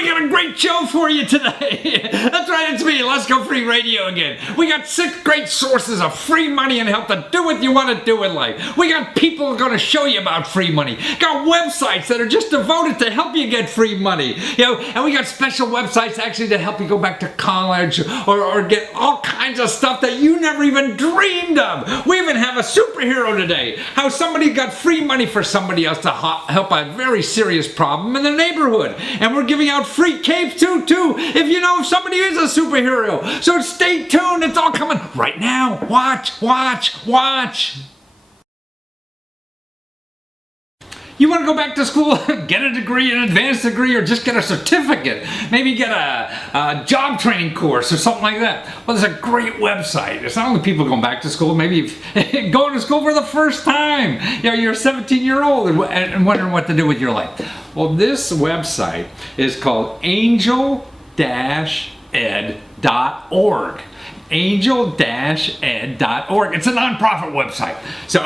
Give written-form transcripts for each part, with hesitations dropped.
We got a great show for you today. That's right, it's me, Lesko Free Radio again. We got 6 great sources of free money and help to do what you want to do in life. We got people who are going to show you about free money. Got websites that are just devoted to help you get free money. And we got special websites actually to help you go back to college or get all kinds of stuff that you never even dreamed of. We even have a superhero today. How somebody got free money for somebody else to help a very serious problem in the neighborhood. And we're giving out free capes too, if you know if somebody is a superhero. So stay tuned, it's all coming right now. Watch. You want to go back to school, get a degree, an advanced degree, or just get a certificate. Maybe get a job training course or something like that. Well, there's a great website. It's not only people going back to school, maybe going to school for the first time. You're a 17-year-old and wondering what to do with your life. Well, this website is called angel-ed.org. angel-ed.org. It's a nonprofit website, so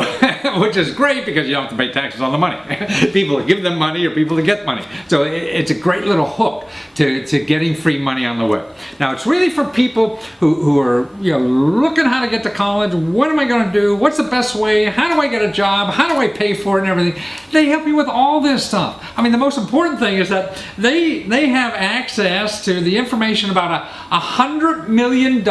which is great because you don't have to pay taxes on the money. People give them money or people to get money. So it's a great little hook to getting free money on the web. Now it's really for people who are looking how to get to college. What am I going to do? What's the best way? How do I get a job? How do I pay for it and everything? They help you with all this stuff. I mean, the most important thing is that they have access to the information about $100 million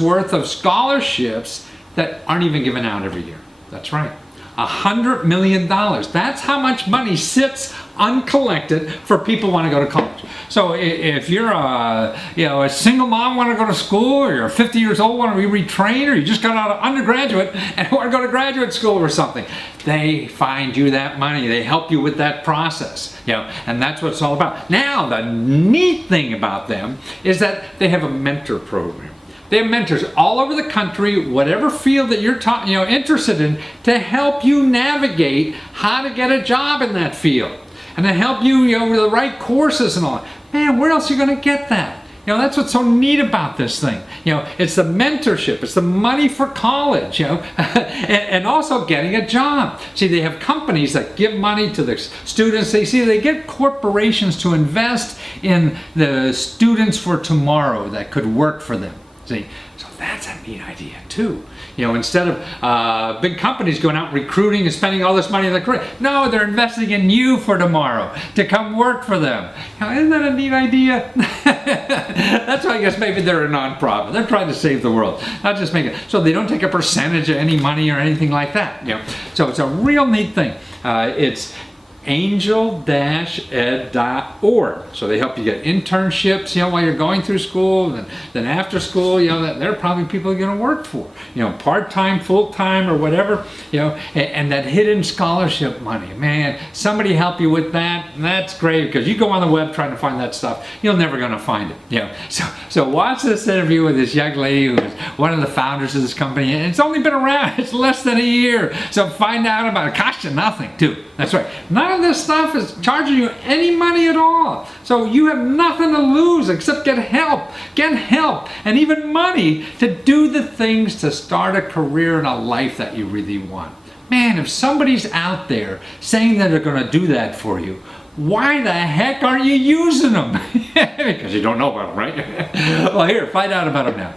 worth of scholarships that aren't even given out every year. That's right. $100 million. That's how much money sits uncollected for people who want to go to college. So if you're a single mom, want to go to school, or you're 50 years old, want to be retrained, or you just got out of undergraduate and want to go to graduate school or something, they find you that money. They help you with that process. And that's what it's all about. Now, the neat thing about them is that they have a mentor program. They have mentors all over the country, whatever field that you're interested in, to help you navigate how to get a job in that field, and to help you, with the right courses and all that. Man, where else are you going to get that? That's what's so neat about this thing. It's the mentorship, it's the money for college, and also getting a job. See, they have companies that give money to the students. They get corporations to invest in the students for tomorrow that could work for them. See, so that's a neat idea too. Instead of big companies going out recruiting and spending all this money on the career, no, they're investing in you for tomorrow to come work for them. Isn't that a neat idea? That's why I guess maybe they're a nonprofit. They're trying to save the world, not just make it. So they don't take a percentage of any money or anything like that. So it's a real neat thing. It's angel-ed.org. So they help you get internships, while you're going through school, and then after school, that they're probably people you're going to work for, part-time, full-time, or whatever, and that hidden scholarship money. Man, somebody help you with that, and that's great, because you go on the web trying to find that stuff, you're never going to find it. So watch this interview with this young lady who is one of the founders of this company, and it's only been around, it's less than a year. So find out about it. Costs you nothing, too. That's right. None of this stuff is charging you any money at all. So you have nothing to lose except get help, and even money to do the things to start a career and a life that you really want. Man, if somebody's out there saying that they're going to do that for you, why the heck aren't you using them? Because you don't know about them, right? Well, here, find out about them now.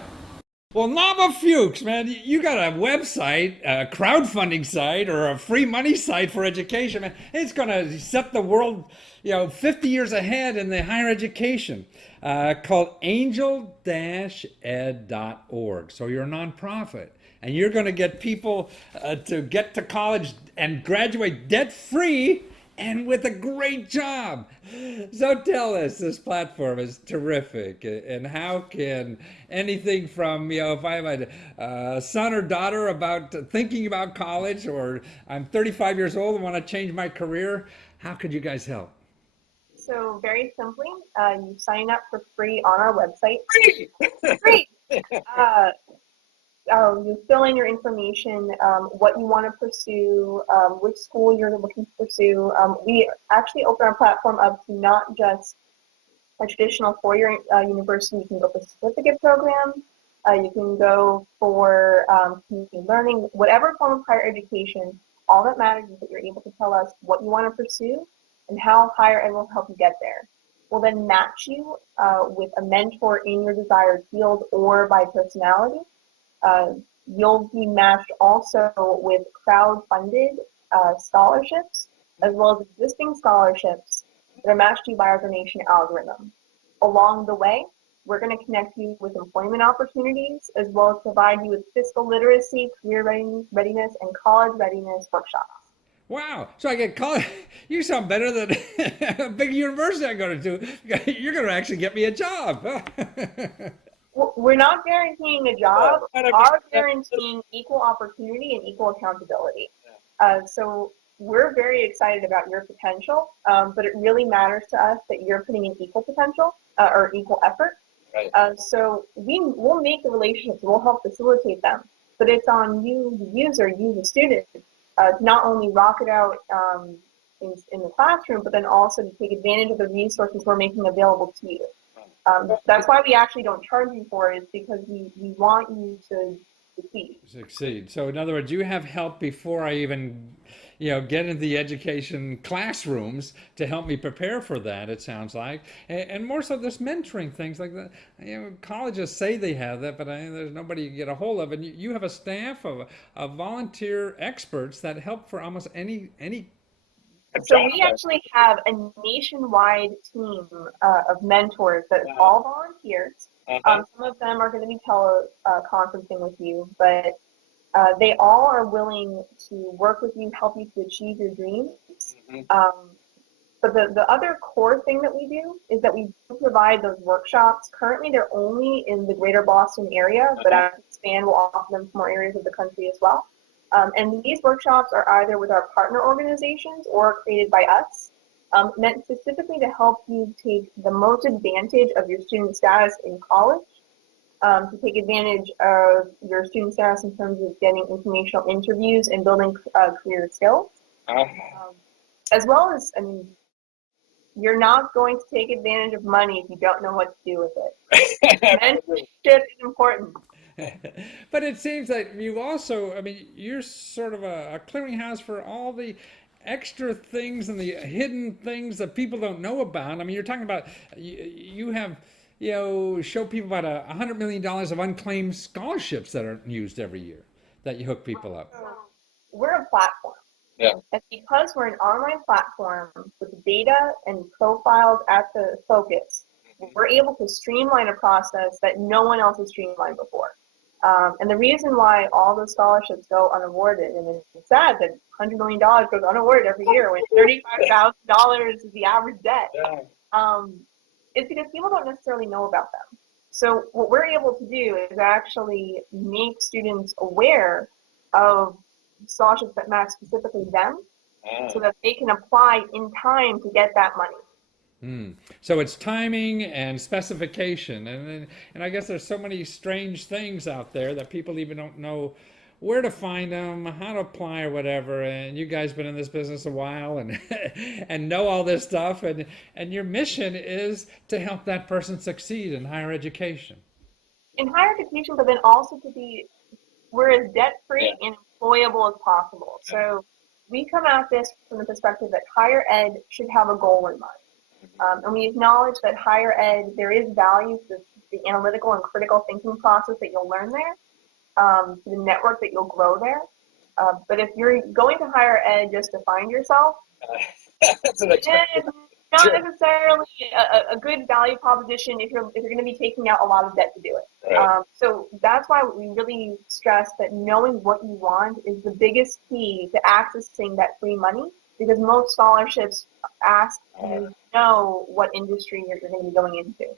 Well, Nava Fuchs, man, you got a website, a crowdfunding site, or a free money site for education, man. It's going to set the world, 50 years ahead in the higher education, called angel-ed.org. So you're a nonprofit, and you're going to get people to get to college and graduate debt-free and with a great job. So tell us, this platform is terrific, and how can anything from, if I have a son or daughter thinking about college, or I'm 35 years old and want to change my career, how could you guys help? So very simply, you sign up for free on our website. Free! You fill in your information, what you want to pursue, which school you're looking to pursue. We actually open our platform up to not just a traditional four-year university. You can go for certificate programs. You can go for community learning, whatever form of higher education. All that matters is that you're able to tell us what you want to pursue and how higher ed will help you get there. will then match you with a mentor in your desired field or by personality. You'll be matched also with crowd-funded scholarships, as well as existing scholarships that are matched to you by our donation algorithm. Along the way, we're going to connect you with employment opportunities, as well as provide you with fiscal literacy, career readiness, and college readiness workshops. Wow. So I get college. You sound better than a big university I'm going to do. You're going to actually get me a job. We're not guaranteeing a job. We are guaranteeing equal opportunity and equal accountability. So we're very excited about your potential, but it really matters to us that you're putting in equal potential or equal effort. Right. So we'll make the relationships, we'll help facilitate them, but it's on you, the user, you, the student, to not only rock it out in the classroom, but then also to take advantage of the resources we're making available to you. That's why we actually don't charge you for it, is because we want you to succeed. So in other words, you have help before I even, get into the education classrooms to help me prepare for that, it sounds like. And more so this mentoring things like that. Colleges say they have that, but there's nobody you can get a hold of. And you have a staff of volunteer experts that help for almost any. So we actually have a nationwide team of mentors that are all volunteers. Some of them are going to be teleconferencing with you, but they all are willing to work with you, help you to achieve your dreams. But the other core thing that we do is that we do provide those workshops. Currently, they're only in the greater Boston area, but as we expand, we'll offer them to more areas of the country as well. And these workshops are either with our partner organizations or created by us, meant specifically to help you take the most advantage of your student status in college, to take advantage of your student status in terms of getting informational interviews and building career skills. As well as, you're not going to take advantage of money if you don't know what to do with it. Mentorship is important. But it seems that you also, you're sort of a clearinghouse for all the extra things and the hidden things that people don't know about. You're talking about, you have, show people about $100 million of unclaimed scholarships that are used every year that you hook people up. We're a platform. Yeah. And because we're an online platform with data and profiles at the focus, we're able to streamline a process that no one else has streamlined before. And the reason why all those scholarships go unawarded, and it's sad that $100 million goes unawarded every year when $35,000 is the average debt, is because people don't necessarily know about them. So what we're able to do is actually make students aware of scholarships that match specifically them, so that they can apply in time to get that money. So it's timing and specification, and I guess there's so many strange things out there that people even don't know where to find them, how to apply or whatever. And you guys been in this business a while and and know all this stuff, and your mission is to help that person succeed in higher education. In higher education, but then also we're as debt-free and employable as possible. So we come at this from the perspective that higher ed should have a goal in mind. And we acknowledge that higher ed, there is value to the analytical and critical thinking process that you'll learn there, to the network that you'll grow there. But if you're going to higher ed just to find yourself, it's not necessarily a good value proposition if you're going to be taking out a lot of debt to do it. Right. So that's why we really stress that knowing what you want is the biggest key to accessing that free money, because most scholarships ask you to know what industry you're going to be going into.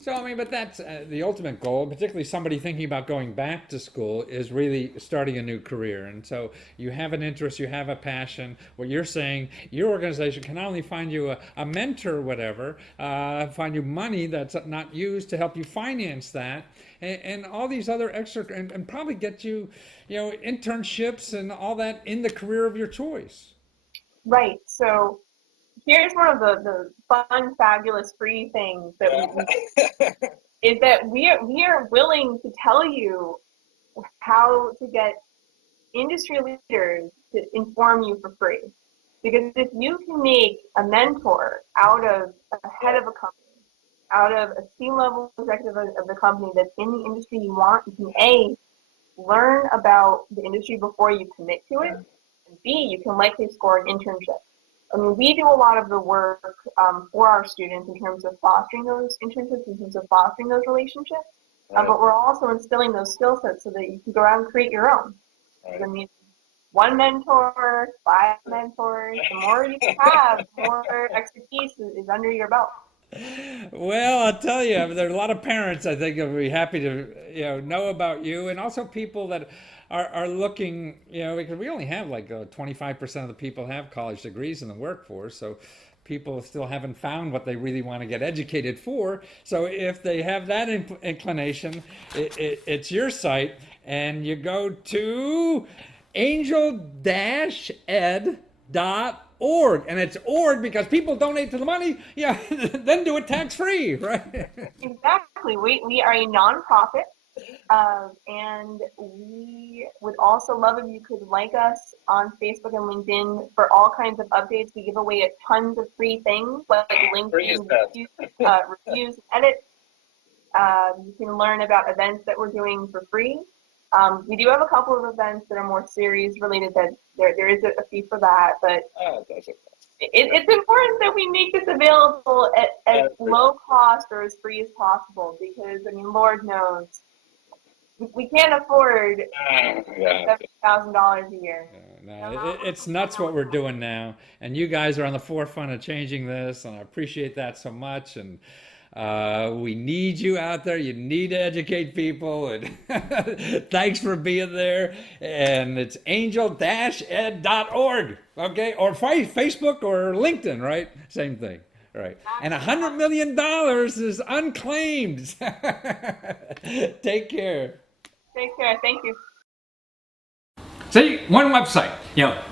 So, but that's the ultimate goal, particularly somebody thinking about going back to school, is really starting a new career. And so you have an interest, you have a passion. What you're saying, your organization can not only find you a mentor or whatever, find you money that's not used to help you finance that, and all these other extra, and probably get you, internships and all that in the career of your choice. Right. So here's one of the fun, fabulous, free things that we is that we are willing to tell you how to get industry leaders to inform you for free. Because if you can make a mentor out of a head of a company, out of a C-level executive of the company that's in the industry you want, you can A, learn about the industry before you commit to it, and B, you can likely score an internship. I mean, we do a lot of the work for our students in terms of fostering those internships, in terms of fostering those relationships, but we're also instilling those skill sets so that you can go out and create your own. I mean, one mentor, 5 mentors, the more you have, the more expertise is under your belt. Well, I'll tell you, there are a lot of parents I think will be happy to know about you, and also people that are looking, because we only have like 25% of the people have college degrees in the workforce, so people still haven't found what they really want to get educated for. So if they have that inclination, it's your site, and you go to angel-ed.org, and it's org because people donate to the money, then do it tax-free, right? Exactly. We are a nonprofit, and we would also love if you could like us on Facebook and LinkedIn for all kinds of updates. We give away a tons of free things like LinkedIn reviews, edits. You can learn about events that we're doing for free. We do have a couple of events that are more series related that there is a fee for that, but it's important that we make this available at as low cost or as free as possible, because, I mean, Lord knows, we can't afford $70,000 a year. No, it's nuts what we're doing now, and you guys are on the forefront of changing this, and I appreciate that so much. And we need you out there. You need to educate people, and thanks for being there. And it's angel-ed.org, okay, or Facebook or LinkedIn, right? Same thing, right? And $100 million is unclaimed. Take care. Take care. Thank you. See, one website,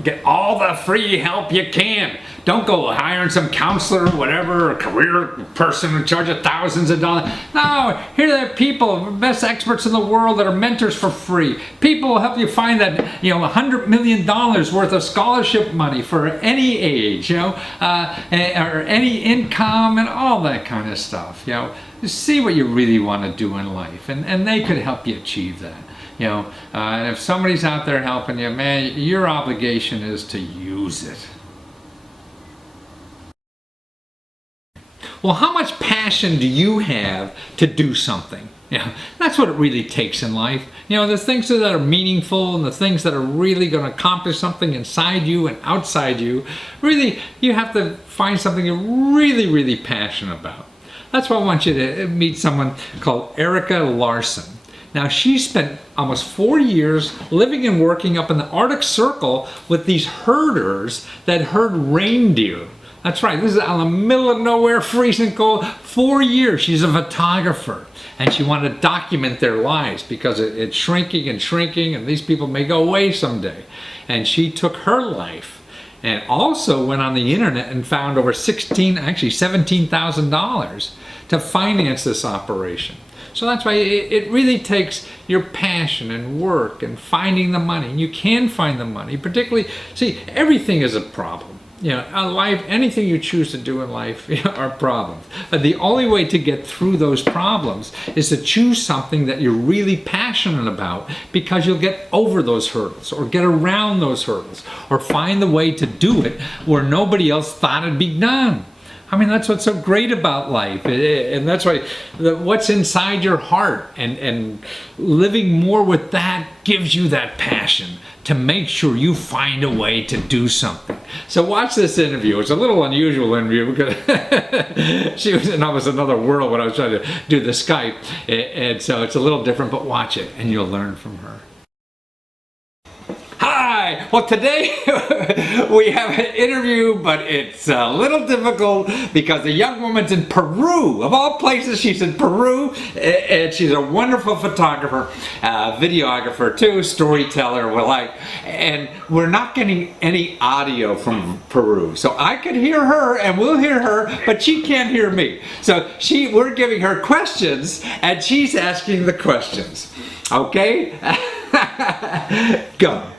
get all the free help you can. Don't go hiring some counselor, whatever, a career person who charges thousands of dollars. No, here are the people, the best experts in the world that are mentors for free. People will help you find that, $100 million worth of scholarship money for any age, or any income and all that kind of stuff. See what you really want to do in life, and they could help you achieve that. And if somebody's out there helping you, man, your obligation is to use it. Well, how much passion do you have to do something? That's what it really takes in life. The things that are meaningful and the things that are really going to accomplish something inside you and outside you, really, you have to find something you're really, really passionate about. That's why I want you to meet someone called Erica Larson. Now, she spent almost 4 years living and working up in the Arctic Circle with these herders that herd reindeer. That's right, this is out in the middle of nowhere, freezing cold. 4 years, she's a photographer, and she wanted to document their lives because it's shrinking and shrinking, and these people may go away someday. And she took her life and also went on the internet and found over $17,000 to finance this operation. So that's why it really takes your passion and work and finding the money. And you can find the money, particularly, see, everything is a problem. Life, anything you choose to do in life are problems. But the only way to get through those problems is to choose something that you're really passionate about, because you'll get over those hurdles or get around those hurdles or find the way to do it where nobody else thought it'd be done. I mean, that's what's so great about life, and that's why what's inside your heart and living more with that gives you that passion to make sure you find a way to do something. So watch this interview. It's a little unusual interview because she was in almost another world when I was trying to do the Skype, and so it's a little different, but watch it and you'll learn from her. Hi! Well, today we have an interview, but it's a little difficult because the young woman's in Peru. Of all places, she's in Peru, and she's a wonderful photographer, videographer too, storyteller, and we're not getting any audio from Peru. So I can hear her, and we'll hear her, but she can't hear me. So we're giving her questions, and she's asking the questions. Okay? Go.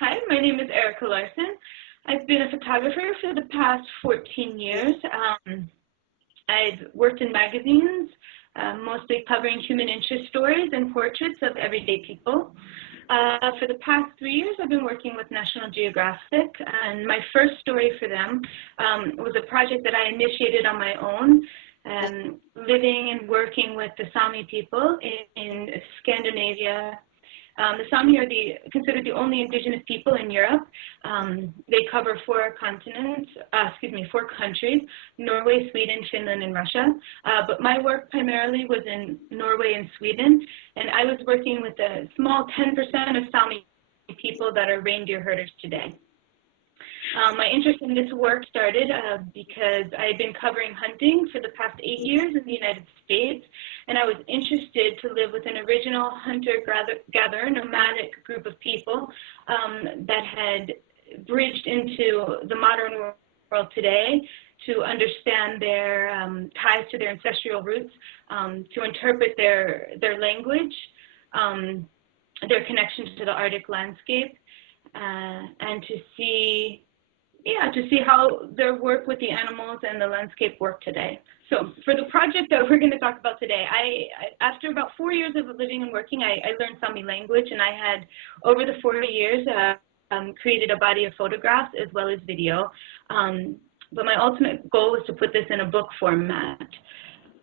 Hi, my name is Erica Larson. I've been a photographer for the past 14 years. I've worked in magazines, mostly covering human interest stories and portraits of everyday people. For the past 3 years, I've been working with National Geographic, and my first story for them was a project that I initiated on my own, living and working with the Sami people in Scandinavia. The Sami are considered the only indigenous people in Europe. They cover four countries: Norway, Sweden, Finland, and Russia. But my work primarily was in Norway and Sweden, and I was working with a small 10% of Sami people that are reindeer herders today. My interest in this work started because I had been covering hunting for the past 8 years in the United States, and I was interested to live with an original hunter-gatherer nomadic group of people that had bridged into the modern world today to understand their ties to their ancestral roots, to interpret their language, their connection to the Arctic landscape, and to see how their work with the animals and the landscape work today. So for the project that we're going to talk about today, after about 4 years of living and working, I learned Sami language, and I had, over the 4 years, created a body of photographs as well as video. But my ultimate goal was to put this in a book format.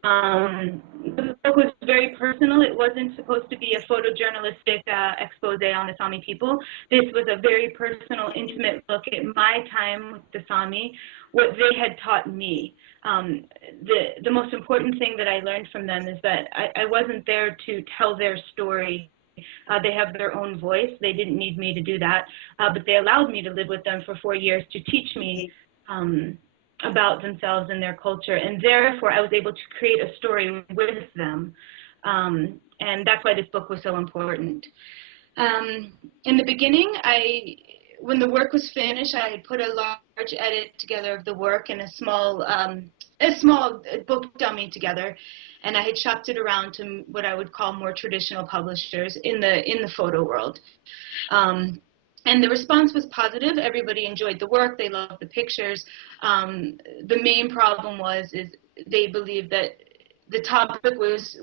The book was very personal. It wasn't supposed to be a photojournalistic expose on the Sami people. This was a very personal, intimate look at my time with the Sami, what they had taught me. The most important thing that I learned from them is that I wasn't there to tell their story. They have their own voice. They didn't need me to do that, but they allowed me to live with them for 4 years to teach me about themselves and their culture, and therefore I was able to create a story with them, and that's why this book was so important. In the beginning, when the work was finished, I had put a large edit together of the work and a small book dummy together, and I had shopped it around to what I would call more traditional publishers in the photo world. And the response was positive. Everybody enjoyed the work. They loved the pictures. The main problem is they believed that the topic was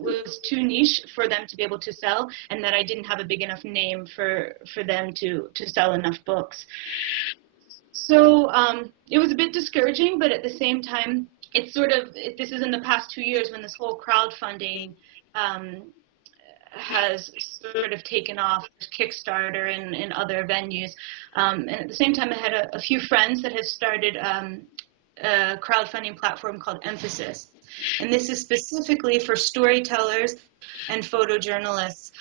too niche for them to be able to sell, and that I didn't have a big enough name for them to sell enough books. So it was a bit discouraging, but at the same time, this is in the past 2 years when this whole crowdfunding has sort of taken off, Kickstarter and other venues. And at the same time, I had a few friends that have started a crowdfunding platform called Emphasis. And this is specifically for storytellers and photojournalists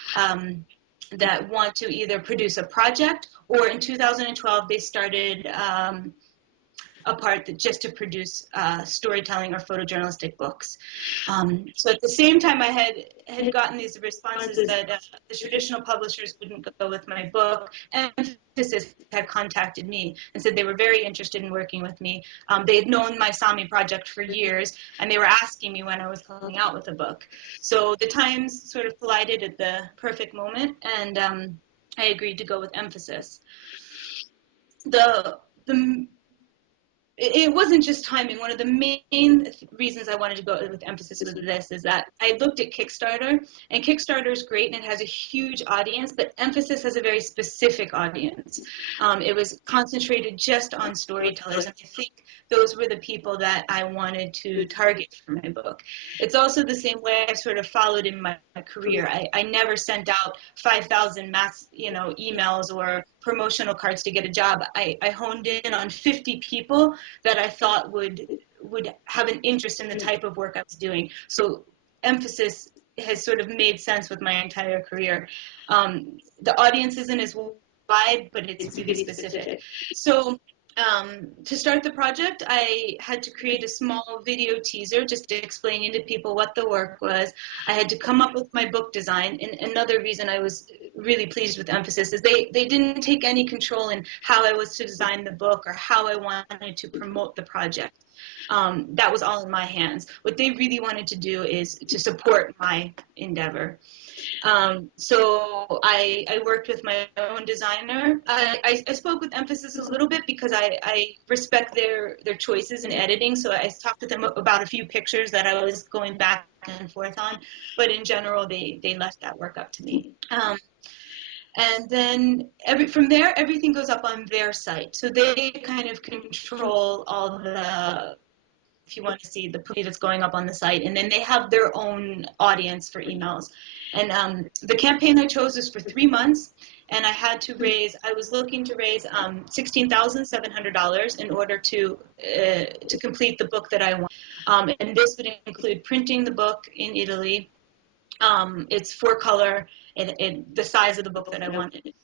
that want to either produce a project, or in 2012, they started a part that just to produce storytelling or photojournalistic books. So at the same time, I had gotten these responses that the traditional publishers wouldn't go with my book, and Emphasis had contacted me and said they were very interested in working with me. They had known my Sami project for years, and they were asking me when I was coming out with a book. So the times sort of collided at the perfect moment, and I agreed to go with Emphasis. It wasn't just timing. One of the main reasons I wanted to go with Emphasis with this is that I looked at Kickstarter, and Kickstarter is great and it has a huge audience, but Emphasis has a very specific audience. It was concentrated just on storytellers, and I think those were the people that I wanted to target for my book. It's also the same way I sort of followed in my career. I never sent out 5,000 mass, emails or promotional cards to get a job. I honed in on 50 people that I thought would have an interest in the type of work I was doing. So Emphasis has sort of made sense with my entire career. The audience isn't as wide, but it's really specific. So to start the project, I had to create a small video teaser just explaining to people what the work was. I had to come up with my book design, and another reason I was really pleased with Emphasis is they didn't take any control in how I was to design the book or how I wanted to promote the project. That was all in my hands. What they really wanted to do is to support my endeavor. So I worked with my own designer. I spoke with Emphasis a little bit because I respect their choices in editing. So I talked to them about a few pictures that I was going back and forth on. But in general, they left that work up to me. And then from there, everything goes up on their site. So they kind of control all the, if you want to see the cookie that's going up on the site, and then they have their own audience for emails. And the campaign I chose was for 3 months, and I was looking to raise $16,700 in order to complete the book that I want. And this would include printing the book in Italy. It's 4-color, and the size of the book that I wanted.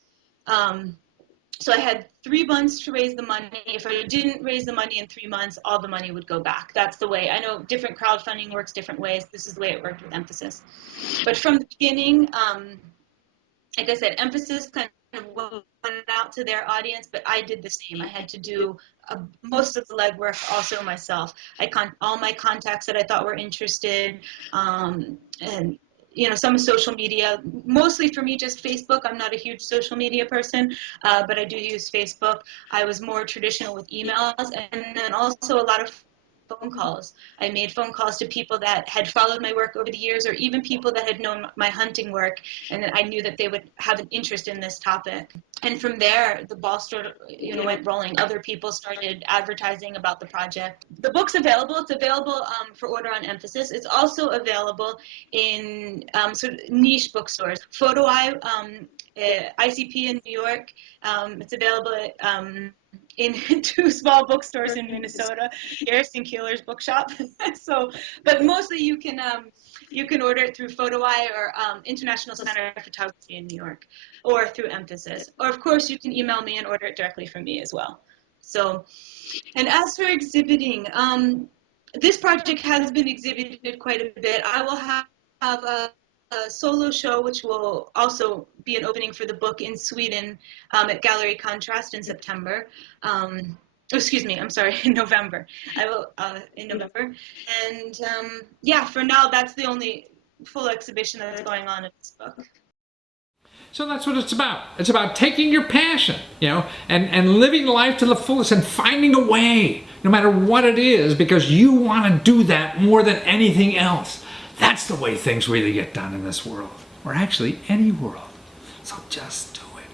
So I had 3 months to raise the money. If I didn't raise the money in 3 months, all the money would go back. That's the way. I know different crowdfunding works different ways. This is the way it worked with Emphasis. But from the beginning, like I said, Emphasis kind of went out to their audience, but I did the same. I had to do most of the legwork also myself. All my contacts that I thought were interested, and some social media, mostly for me, just Facebook. I'm not a huge social media person, but I do use Facebook. I was more traditional with emails, and then also a lot of phone calls. I made phone calls to people that had followed my work over the years, or even people that had known my hunting work, and I knew that they would have an interest in this topic. And from there, the ball started, went rolling. Other people started advertising about the project. The book's available. It's available for order on Emphasis. It's also available in sort of niche bookstores. Photo Eye, ICP in New York. It's available at in 2 small bookstores in Minnesota, Garrison Keeler's bookshop. But mostly you can order it through Photo Eye or International Center of Photography in New York, or through Emphasis. Or of course you can email me and order it directly from me as well. So, and as for exhibiting, this project has been exhibited quite a bit. I will have a solo show, which will also be an opening for the book in Sweden at Gallery Contrast in September. Excuse me, I'm sorry, in November. I will in November. And yeah, for now, that's the only full exhibition that's going on in this book. So that's what it's about. It's about taking your passion, and living life to the fullest and finding a way, no matter what it is, because you want to do that more than anything else. That's the way things really get done in this world, or actually any world. So just do it.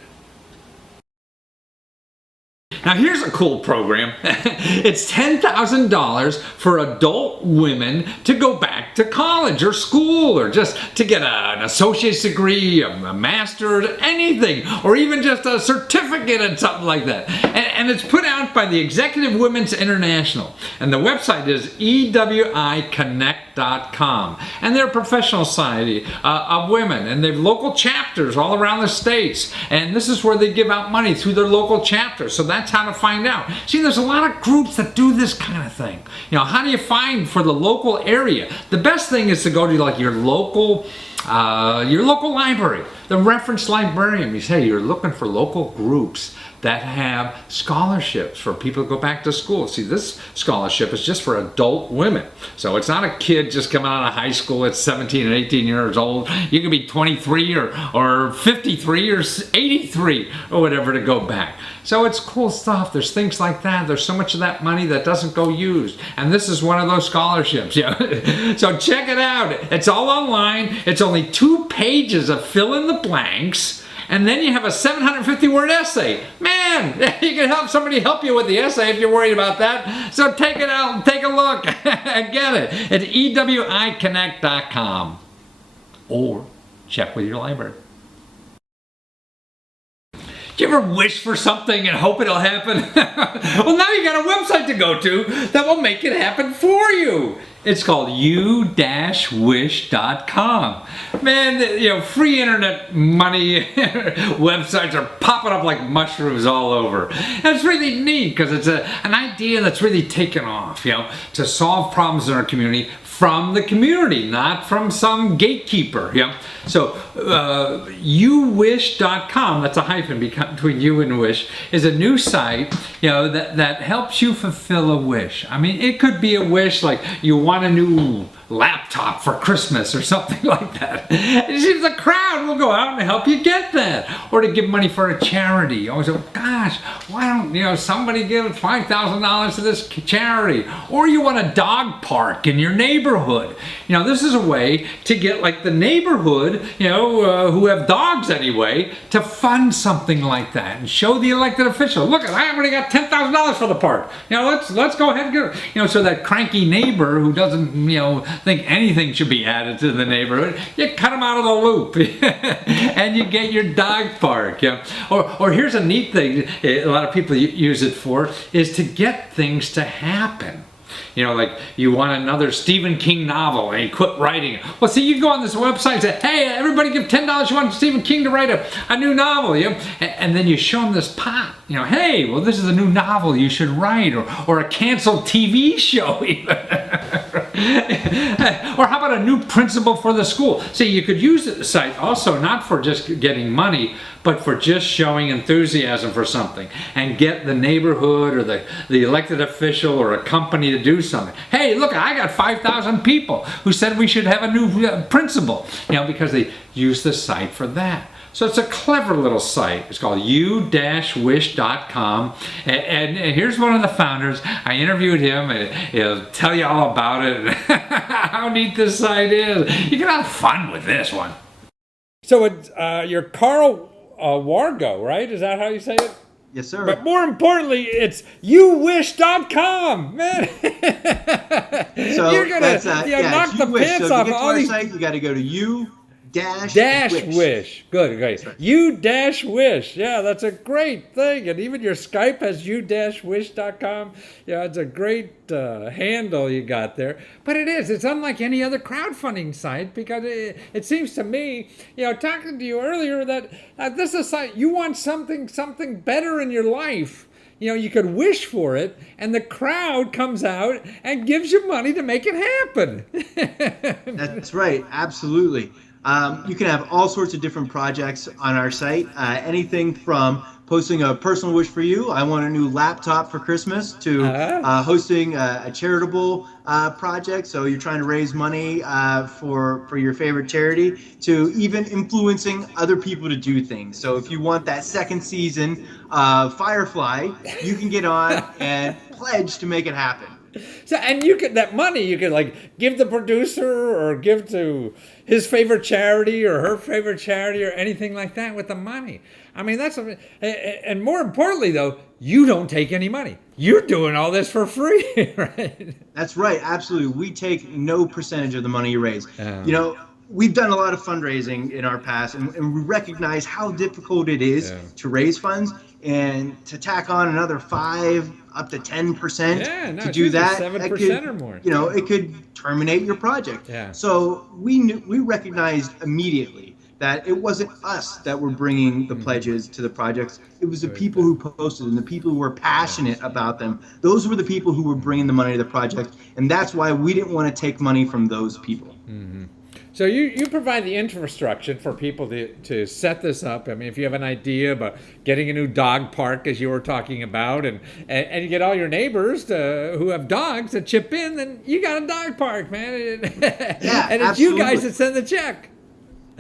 Now here's a cool program. It's $10,000 for adult women to go back to college or school, or just to get an associate's degree, a master's, anything, or even just a certificate and something like that. And it's put out by the Executive Women's International. And the website is ewiconnect.com. And they're a professional society of women, and they have local chapters all around the states. And this is where they give out money through their local chapters. So that's how to find out. See, there's a lot of groups that do this kind of thing. How do you find for the local area? The best thing is to go to like your local library, the reference librarian. You say you're looking for local groups that have scholarships for people to go back to school. See, this scholarship is just for adult women. So it's not a kid just coming out of high school at 17 and 18 years old. You can be 23 or 53 or 83 or whatever to go back. So it's cool stuff. There's things like that. There's so much of that money that doesn't go used. And this is one of those scholarships. So check it out. It's all online. It's only 2 pages of fill in the blanks. And then you have a 750-word essay. Man, you can help somebody help you with the essay if you're worried about that. So take it out and take a look and get it at ewiconnect.com, or check with your library. Do you ever wish for something and hope it'll happen? Well, now you got a website to go to that will make it happen for you. It's called you-wish.com. Man, free internet money websites are popping up like mushrooms all over. And it's really neat because it's an idea that's really taken off, to solve problems in our community from the community, not from some gatekeeper. Yeah. So youwish.com, that's a hyphen between you and wish, is a new site, that helps you fulfill a wish. I mean, it could be a wish like you want a new laptop for Christmas or something like that. It seems the crowd will go out and help you get that, or to give money for a charity. You always go, gosh, why don't somebody give $5,000 to this charity? Or you want a dog park in your neighborhood. This is a way to get like the neighborhood, who have dogs anyway, to fund something like that and show the elected official, look, I already got $10,000 for the park. Let's go ahead and get it. So that cranky neighbor who doesn't, think anything should be added to the neighborhood, you cut them out of the loop and you get your dog park. Or here's a neat thing a lot of people use it for, is to get things to happen. Like you want another Stephen King novel and you quit writing it. Well, see, you go on this website and say, hey, everybody give $10, you want Stephen King to write a new novel, and then you show them this pot. Hey, well, this is a new novel you should write, or a canceled TV show even. Or how about a new principal for the school? See, you could use the site also not for just getting money, but for just showing enthusiasm for something and get the neighborhood or the elected official or a company to do something. Hey, look, I got 5,000 people who said we should have a new principal, because they use the site for that. So it's a clever little site. It's called you-wish.com. And here's one of the founders. I interviewed him, and he'll tell you all about it and how neat this site is. You can have fun with this one. So it's, you're Carl Wargo, right? Is that how you say it? Yes, sir. But more importantly, it's youwish.com, man. So you're gonna knock the wish. pants so off to get to all our these. site, you got to go to you-wish. Good, great. Right. You-wish. Yeah, that's a great thing. And even your Skype has you-wish.com. Yeah, it's a great handle you got there. But it's unlike any other crowdfunding site, because it seems to me, talking to you earlier, that this is a site, you want something better in your life. You could wish for it, and the crowd comes out and gives you money to make it happen. That's right, absolutely. You can have all sorts of different projects on our site. Anything from posting a personal wish for you, I want a new laptop for Christmas, to hosting a charitable project, so you're trying to raise money for your favorite charity, to even influencing other people to do things. So if you want that second season of Firefly, you can get on and pledge to make it happen. So, and that money you could like give the producer, or give to his favorite charity or her favorite charity, or anything like that with the money. I mean, and more importantly though, you don't take any money. You're doing all this for free, right? That's right, absolutely. We take no percentage of the money you raise. We've done a lot of fundraising in our past, and we recognize how difficult it is to raise funds, and to tack on another 5 up to 10% to do that, 7% or more. It could terminate your project. Yeah. So we recognized immediately that it wasn't us that were bringing the pledges to the projects. It was the people who posted them, the people who were passionate about them. Those were the people who were bringing the money to the project, and that's why we didn't want to take money from those people. Mm-hmm. So you provide the infrastructure for people to set this up. I mean, if you have an idea about getting a new dog park, as you were talking about, and you get all your neighbors who have dogs to chip in, then you got a dog park, man. Yeah, and it's absolutely. you guys that send the check.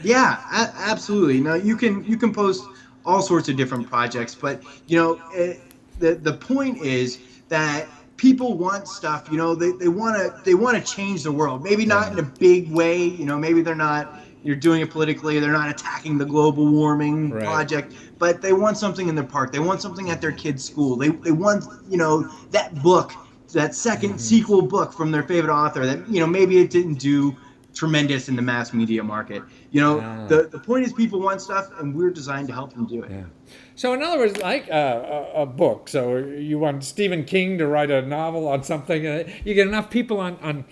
Yeah, absolutely. Now you can post all sorts of different projects, but the point is that people want stuff. They want to change the world. Maybe not in a big way. Maybe you're doing it politically. They're not attacking the global warming project, but they want something in their park. They want something at their kids' school. They want that book, that second sequel book from their favorite author that maybe it didn't do tremendous in the mass media market. The point is, people want stuff, and we're designed to help them do it. Yeah. So in other words, like a book. So you want Stephen King to write a novel on something. You get enough people on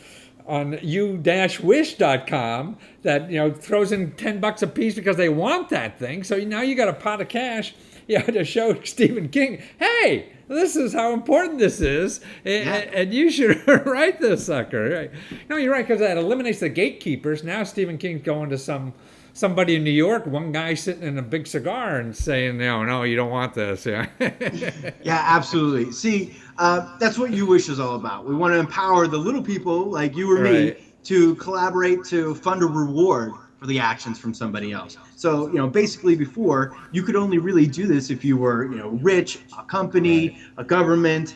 you-wish.com that throws in $10 a piece because they want that thing. So now you got a pot of cash, to show Stephen King, hey, this is how important this is, and you should write this sucker. Right? No, you're right, because that eliminates the gatekeepers. Now Stephen King's going to somebody in New York, one guy sitting in a big cigar and saying, no, you don't want this. Yeah, yeah, absolutely. See, that's what You Wish is all about. We want to empower the little people like you or me to collaborate to fund a reward for the actions from somebody else. So, basically before, you could only really do this if you were, rich, a company, a government,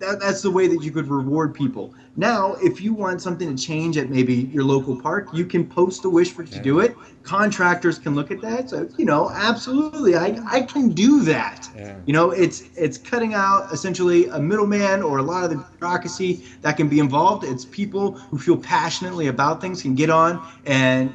that's the way that you could reward people. Now, if you want something to change at maybe your local park, you can post a wish for to do it. Contractors can look at that. So, absolutely, I can do that. Yeah. It's cutting out essentially a middleman or a lot of the bureaucracy that can be involved. It's people who feel passionately about things can get on and,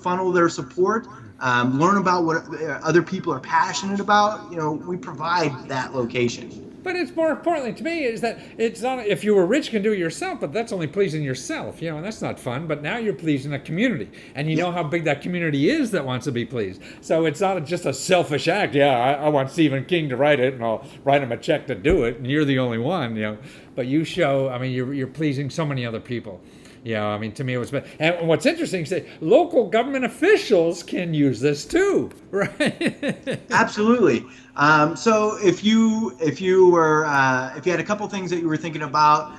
funnel their support. Learn about what other people are passionate about. We provide that location. But it's more importantly to me is that it's not, if you were rich, you can do it yourself, but that's only pleasing yourself, and that's not fun. But now you're pleasing a community, and you know how big that community is that wants to be pleased. So it's not just a selfish act. Yeah, I want Stephen King to write it, and I'll write him a check to do it, and you're the only one, But you show, you're pleasing so many other people. Yeah, to me it was, and what's interesting is that local government officials can use this too, right? Absolutely. So if you had a couple things that you were thinking about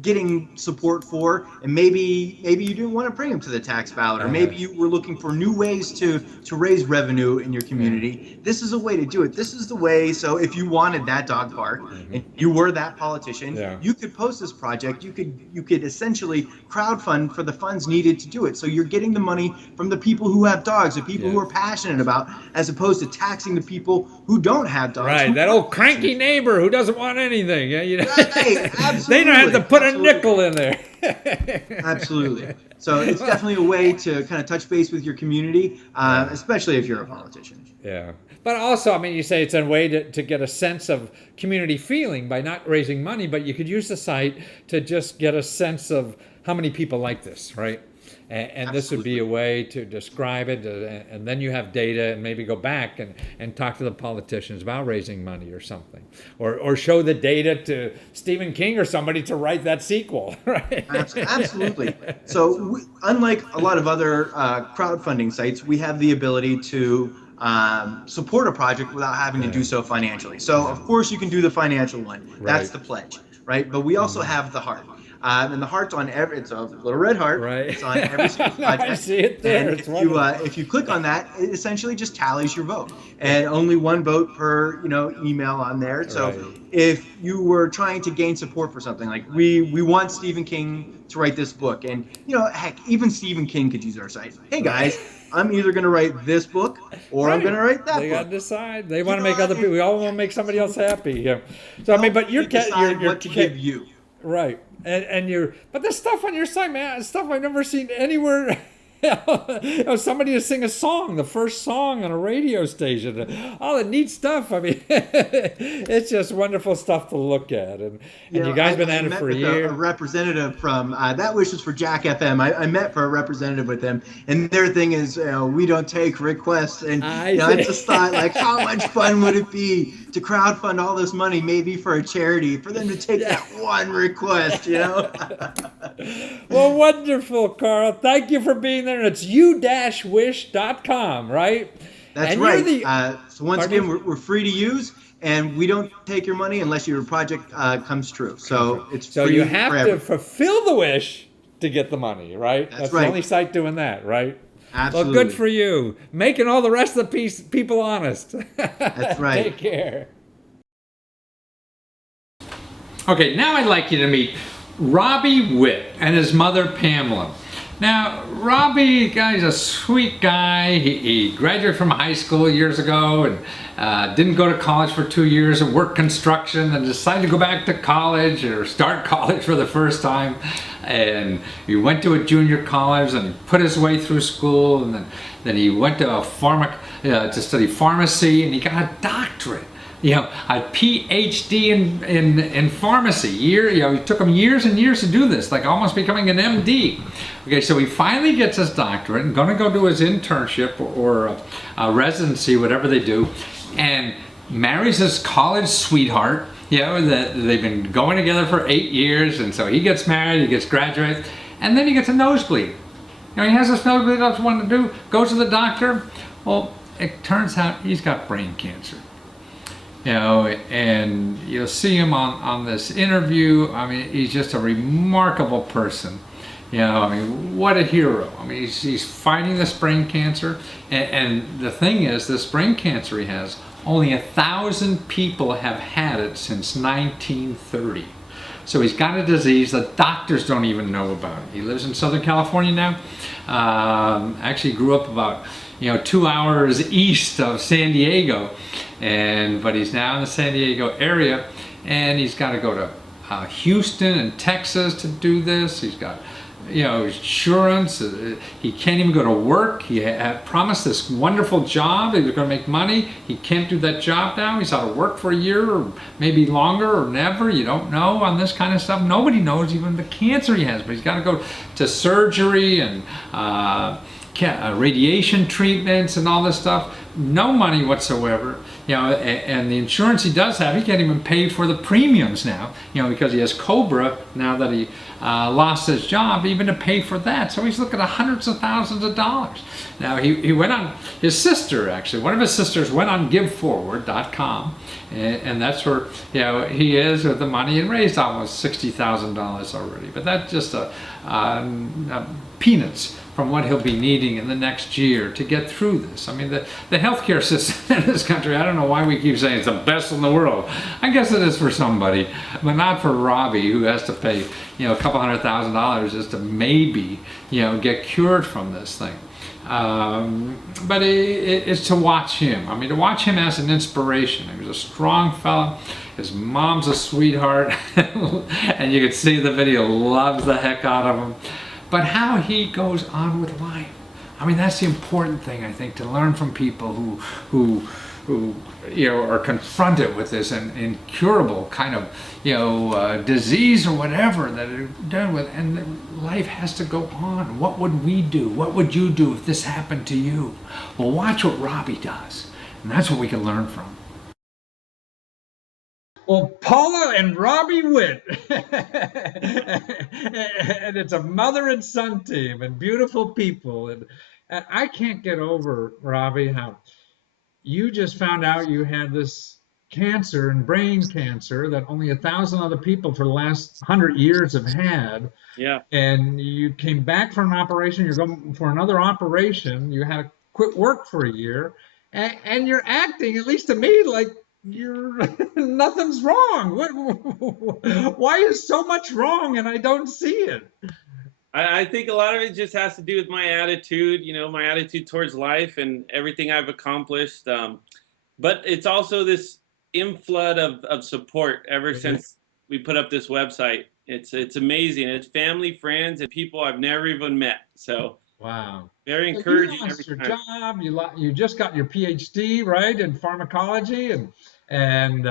getting support for, and maybe you didn't want to bring them to the tax ballot, or maybe you were looking for new ways to raise revenue in your community, this is a way to do it. This is the way. So if you wanted that dog park and you were that politician, you could post this project. You could essentially crowdfund for the funds needed to do it. So you're getting the money from the people who have dogs, the people who are passionate about, as opposed to taxing the people who don't have dogs. Right, that old cranky neighbor who doesn't want anything. Right, absolutely. They don't have to put a nickel in there. Absolutely. So it's definitely a way to kind of touch base with your community, especially if you're a politician. Yeah. But also, you say it's a way to get a sense of community feeling by not raising money, but you could use the site to just get a sense of how many people like this, right? And this would be a way to describe it, and then you have data, and maybe go back and talk to the politicians about raising money or something, or show the data to Stephen King or somebody to write that sequel, right? Absolutely. So unlike a lot of other crowdfunding sites, we have the ability to support a project without having to do so financially. So of course you can do the financial one. That's the pledge, right? But we also have the heart. And the heart's on it's a little red heart. Right. It's on every single project. I see it there. And if you click on that, it essentially just tallies your vote. And only one vote per, email on there. So if you were trying to gain support for something, like we want Stephen King to write this book, and heck, even Stephen King could use our site. Hey guys, I'm either going to write this book or I'm going to write that book. They got to decide. They want to make other people. We all want to make somebody else happy. Yeah. So but you're what to give you. Right. But the stuff on your site, man, stuff I've never seen anywhere. Somebody to sing a song, the first song on a radio station, all the neat stuff. It's just wonderful stuff to look at. And you guys been at it for a year. A representative from that wish was for Jack FM. I met for a representative with them, and their thing is we don't take requests. And I just thought, like, how much fun would it be to crowdfund all this money, maybe for a charity, for them to take that one request, Well, wonderful, Carl. Thank you for being there. And it's you-wish.com, right? That's right. So once again, we're free to use, and we don't take your money unless your project comes true. So it's free. So you have to fulfill the wish to get the money, right? That's right. The only site doing that, right? Absolutely. Well, good for you. Making all the rest of the people honest. That's right. Take care. Okay, now I'd like you to meet Robbie Witt and his mother, Pamela. Now, Robbie, guy's a sweet guy. He graduated from high school years ago and didn't go to college for 2 years and worked construction, and decided to go back to college or start college for the first time. And he went to a junior college and he put his way through school, and then he went to to study pharmacy, and he got a doctorate. A PhD in pharmacy. It took him years and years to do this, like almost becoming an MD. Okay, so he finally gets his doctorate and going to go do his internship or a residency, whatever they do. And marries his college sweetheart, that they've been going together for 8 years, and so he gets married, he gets graduated, and then he gets a nosebleed. He has this nosebleed, doesn't want to do, goes to the doctor. Well, it turns out he's got brain cancer. And you'll see him on this interview. I mean, he's just a remarkable person. What a hero. I mean, he's fighting this brain cancer. And the thing is, this brain cancer he has, only 1,000 people have had it since 1930. So he's got a disease that doctors don't even know about. He lives in Southern California now. Actually grew up about 2 hours east of San Diego, but he's now in the San Diego area, and he's got to go to Houston and Texas to do this. He's got insurance. He can't even go to work. He had promised this wonderful job. He was going to make money. He can't do that job now. He's out of work for a year or maybe longer or never. You don't know on this kind of stuff. Nobody knows even the cancer he has, but he's got to go to surgery and radiation treatments and all this stuff. No money whatsoever. And the insurance he does have, he can't even pay for the premiums now, because he has COBRA now that he lost his job, even to pay for that. So he's looking at hundreds of thousands of dollars. Now he went on, his sister actually, one of his sisters went on giveforward.com, and that's where he is with the money, and raised almost $60,000 already. But that's just peanuts from what he'll be needing in the next year to get through this. I mean, the healthcare system in this country, I don't know why we keep saying it's the best in the world. I guess it is for somebody, but not for Robbie, who has to pay, a couple $100,000 just to maybe, get cured from this thing. But it's to watch him. I mean, to watch him as an inspiration. He was a strong fella. His mom's a sweetheart. And you can see the video, loves the heck out of him. But how he goes on with life. I mean, that's the important thing, I think, to learn from people who are confronted with this incurable kind of disease or whatever that they're dealing with, and life has to go on. What would we do? What would you do if this happened to you? Well, watch what Robbie does, and that's what we can learn from. Well, Paula and Robbie Witt, and it's a mother and son team, and beautiful people, and I can't get over, Robbie, how you just found out you had this cancer and brain cancer that only 1,000 other people for the last 100 years have had. Yeah. And you came back from an operation, you're going for another operation, you had to quit work for a year, and you're acting, at least to me, like you're nothing's wrong. Why is so much wrong and I don't see it? I think a lot of it just has to do with my attitude, my attitude towards life and everything I've accomplished. But it's also this inflood of support ever since we put up this website. It's amazing. It's family, friends, and people I've never even met. So wow, very encouraging. You lost your job. You just got your PhD, right, in pharmacology, and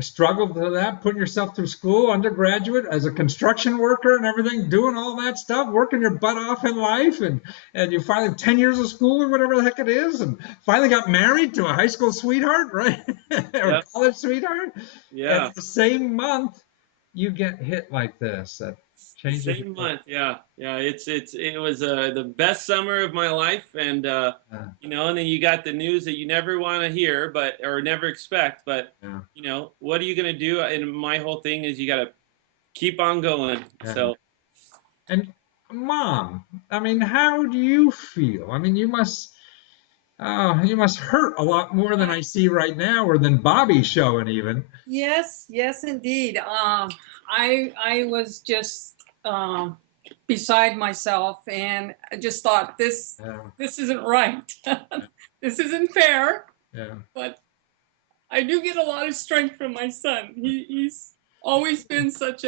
struggled to that, putting yourself through school, undergraduate, as a construction worker and everything, doing all that stuff, working your butt off in life, and you finally 10 years of school or whatever the heck it is, and finally got married to a high school sweetheart, right? Or college sweetheart. Yeah. And the same month, you get hit like this. That changes. Same month, yeah. It was the best summer of my life, and and then you got the news that you never want to hear, or never expect, but what are you gonna do? And my whole thing is you got to keep on going. Yeah. So. And Mom, I mean, how do you feel? I mean, you must hurt a lot more than I see right now, or than Bobby's showing even. Yes, indeed. I was just beside myself, and I just thought this isn't right. This isn't fair. Yeah. But I do get a lot of strength from my son. He's always been such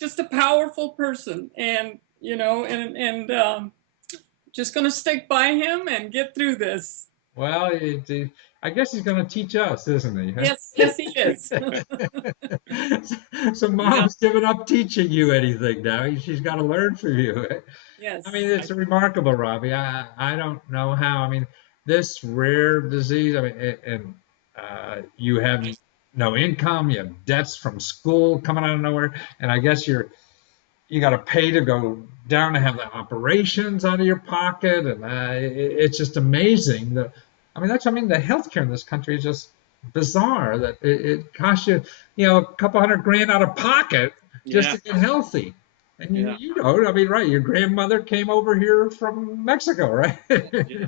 just a powerful person, and just going to stick by him and get through this. Well, I guess he's going to teach us, isn't he? Yes, he is. So Mom's given up teaching you anything now. She's got to learn from you. Yes. I mean, it's remarkable, Robbie. I don't know how. I mean, this rare disease, I mean, and you have no income, you have debts from school coming out of nowhere, and I guess you got to pay to go down to have the operations out of your pocket, and it's just amazing. I mean, the healthcare in this country is just bizarre. That it costs you, a couple $100,000 out of pocket just Yeah, to get healthy. And yeah, you know, I mean, right? Your grandmother came over here from Mexico, right? yeah.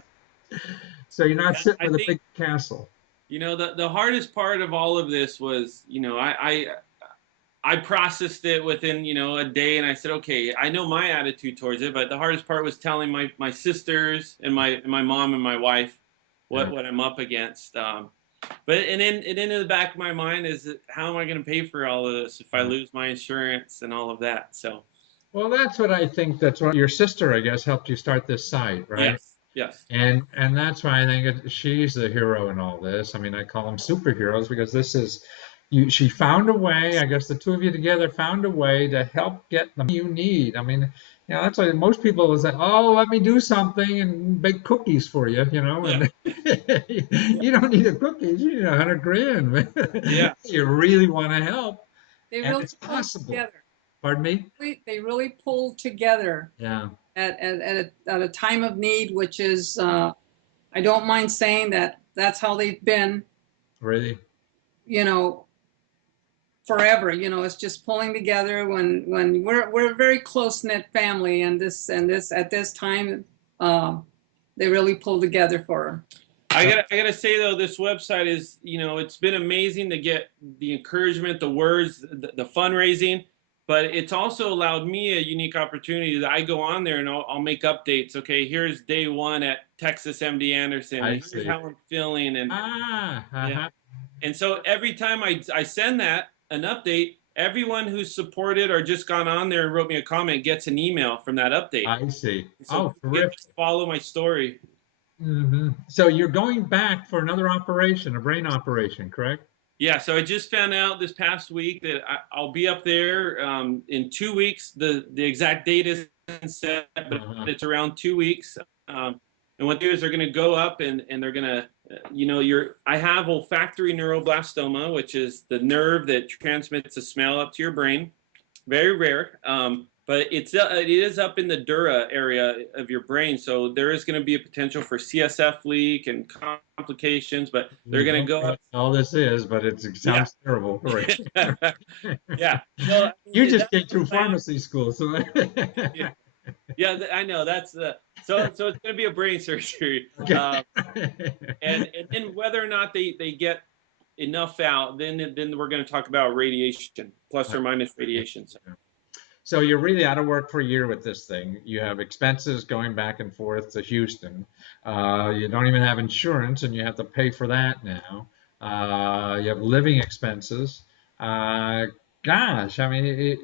So you're not Yeah, sitting I with a think big castle. the hardest part of all of this was, I processed it within, a day, and I said, okay, I know my attitude towards it, but the hardest part was telling my sisters and my mom and my wife Yeah. what I'm up against. But and then in the back of my mind is how am I going to pay for all of this if I Yeah. lose my insurance and all of that? So Well, that's what I think. That's what your sister, I guess, helped you start this site, right? yes, yes, And that's why I think she's the hero in all this. I mean, I call them superheroes because this is you. She found a way. I guess the two of you together found a way to help get the money you need. I mean, that's why most people will say, "Oh, let me do something and bake cookies for you," yeah, and you don't need the cookies. You need 100 grand. yeah. You really want to help, They and really it's pulled possible. together. Pardon me? They really pulled together Yeah, at a time of need, which is, I don't mind saying that that's how they've been, really. you know, forever. It's just pulling together when we're a very close knit family, and this at this time, they really pulled together for her. I gotta say though, this website is, it's been amazing to get the encouragement, the words, the fundraising, but it's also allowed me a unique opportunity that I go on there and I'll make updates. Okay, here's day one at Texas MD Anderson, I and here's see. how I'm feeling, and Ah, yeah, uh-huh. and so every time I send that an update, everyone who's supported or just gone on there and wrote me a comment gets an email from that update. I see. So Oh, people get terrific. to follow my story. So you're going back for another operation, a brain operation, correct? Yeah, so I just found out this past week that I'll be up there in 2 weeks. The exact date isn't set, but Uh-huh. it's around 2 weeks. And what they do is they're going to go up and they're going to, I have olfactory neuroblastoma, which is the nerve that transmits the smell up to your brain. Very rare, but it is up in the dura area of your brain, so there is going to be a potential for CSF leak and complications. But they're You going to don't go know up. what all this is, but it Yeah. sounds terrible. Right. Yeah. So I You mean, just that's came the through plan. pharmacy school, so Yeah, yeah, I know that's the so it's going to be a brain surgery, okay. and then whether or not they get enough out, then we're going to talk about radiation, plus or minus radiation. So. So you're really out of work for a year with this thing. You have expenses going back and forth to Houston. You don't even have insurance, and you have to pay for that now. You have living expenses. Uh, Gosh, I mean,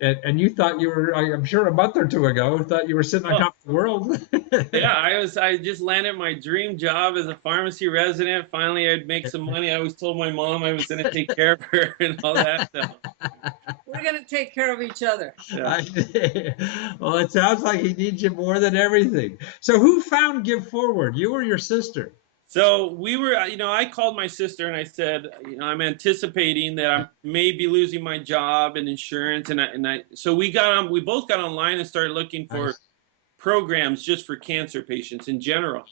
and you thought you were, I'm sure a month or two ago, thought you were sitting on Oh, top of the world. yeah, I just landed my dream job as a pharmacy resident. Finally, I'd make some money. I always told my mom I was going to take care of her and all that. So, We're gonna take care of each other. yeah. Well, it sounds like he needs you more than everything. So who found Give Forward? You or your sister? So we were, I called my sister and I said, I'm anticipating that I may be losing my job and insurance, so we both got online and started looking for Nice. programs just for cancer patients in general.